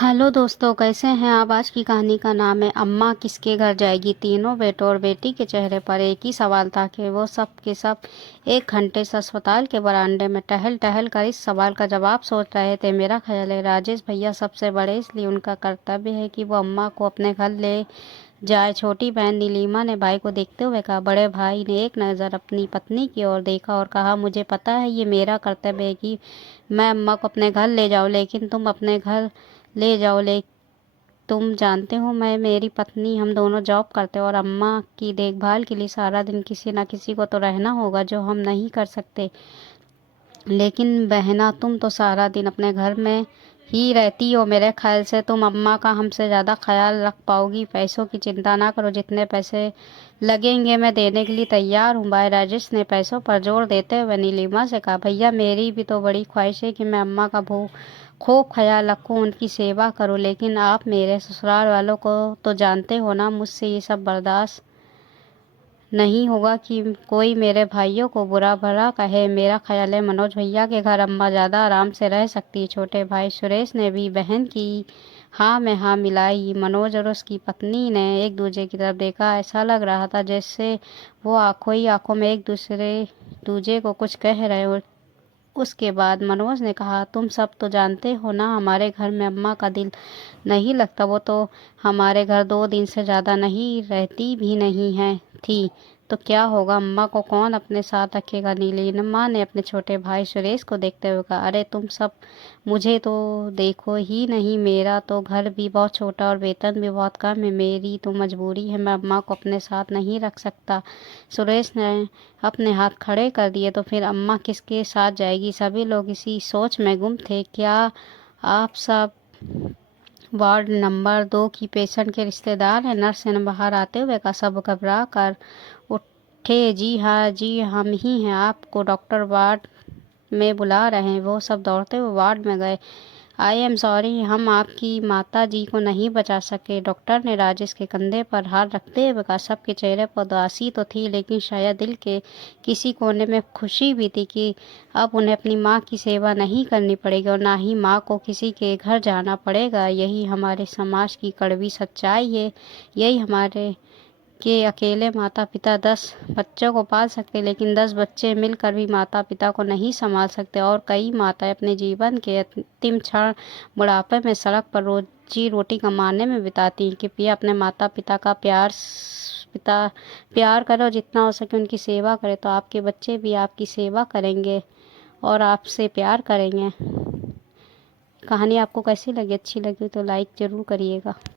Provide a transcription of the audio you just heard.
Hello दोस्तों, कैसे हैं आप। आज की कहानी का नाम है अम्मा किसके घर जाएगी। तीनों बेटों और बेटी के चेहरे पर एक ही सवाल था कि वो सब के सब 1 घंटे से अस्पताल के बरामदे में टहल टहल कर इस सवाल का जवाब सोच रहे थे। मेरा ख्याल है राजेश भैया सबसे बड़े, इसलिए उनका कर्तव्य है कि वो अम्मा को अपने घर ले जाए। छोटी बहन नीलिमा ने भाई को देखते हुए कहा। बड़े भाई ने एक नज़र अपनी पत्नी की ओर देखा और कहा, मुझे पता है ये मेरा कर्तव्य है कि मैं अम्मा को अपने घर ले जाऊं, लेकिन तुम अपने घर ले जाओ। ले तुम जानते हो, मैं मेरी पत्नी हम दोनों जॉब करते हैं और अम्मा की देखभाल के लिए सारा दिन किसी ना किसी को तो रहना होगा, जो हम नहीं कर सकते। लेकिन बहना, तुम तो सारा दिन अपने घर में ही रहती हो। मेरे ख्याल से तुम अम्मा का हमसे ज़्यादा ख्याल रख पाओगी। पैसों की चिंता ना करो, जितने पैसे लगेंगे मैं देने के लिए तैयार हूँ। भाई राजेश ने पैसों पर जोर देते हुए नीलिमा से कहा, भैया मेरी भी तो बड़ी ख्वाहिश है कि मैं अम्मा का खूब ख्याल रखूँ, उनकी सेवा करूँ, लेकिन आप मेरे ससुराल वालों को तो जानते हो ना, मुझसे ये सब बर्दाश्त नहीं होगा कि कोई मेरे भाइयों को बुरा भला कहे। मेरा ख्याल है मनोज भैया के घर अम्मा ज़्यादा आराम से रह सकती है। छोटे भाई सुरेश ने भी बहन की हाँ में हाँ मिलाई। मनोज और उसकी पत्नी ने एक दूसरे की तरफ देखा। ऐसा लग रहा था जैसे वो आंखों ही आंखों में एक दूसरे को कुछ कह रहे हो। उसके बाद मनोज ने कहा, तुम सब तो जानते हो ना, हमारे घर में अम्मा का दिल नहीं लगता। वो तो हमारे घर 2 दिन से ज़्यादा नहीं रहती भी नहीं है थी, तो क्या होगा, अम्मा को कौन अपने साथ रखेगा। नीलिमा ने अपने छोटे भाई सुरेश को देखते हुए कहा, अरे तुम सब मुझे तो देखो ही नहीं, मेरा तो घर भी बहुत छोटा और वेतन भी बहुत कम है। मेरी तो मजबूरी है, मैं अम्मा को अपने साथ नहीं रख सकता। सुरेश ने अपने हाथ खड़े कर दिए। तो फिर अम्मा किसके साथ जाएगी। सभी लोग इसी सोच में गुम थे। क्या आप सब वार्ड नंबर 2 की पेशेंट के रिश्तेदार हैं। नर्स ने बाहर आते हुए कहा। सब घबरा कर उठे। जी हाँ जी, हम ही हैं, आपको डॉक्टर वार्ड में बुला रहे हैं। वो सब दौड़ते हुए वार्ड में गए। आई एम सॉरी, हम आपकी माता जी को नहीं बचा सके। डॉक्टर ने राजेश के कंधे पर हाथ रखते हुए कहा। सबके चेहरे पर उदासी तो थी, लेकिन शायद दिल के किसी कोने में खुशी भी थी कि अब उन्हें अपनी माँ की सेवा नहीं करनी पड़ेगी और ना ही माँ को किसी के घर जाना पड़ेगा। यही हमारे समाज की कड़वी सच्चाई है। यही हमारे कि अकेले माता पिता 10 बच्चों को पाल सकते, लेकिन 10 बच्चे मिलकर भी माता पिता को नहीं संभाल सकते। और कई माताएं अपने जीवन के अंतिम क्षण बुढ़ापे में सड़क पर रोजी रोटी कमाने में बिताती हैं। कृपया अपने माता पिता का प्यार करो, जितना हो सके उनकी सेवा करें, तो आपके बच्चे भी आपकी सेवा करेंगे और आपसे प्यार करेंगे। कहानी आपको कैसी लगी, अच्छी लगी तो लाइक ज़रूर करिएगा।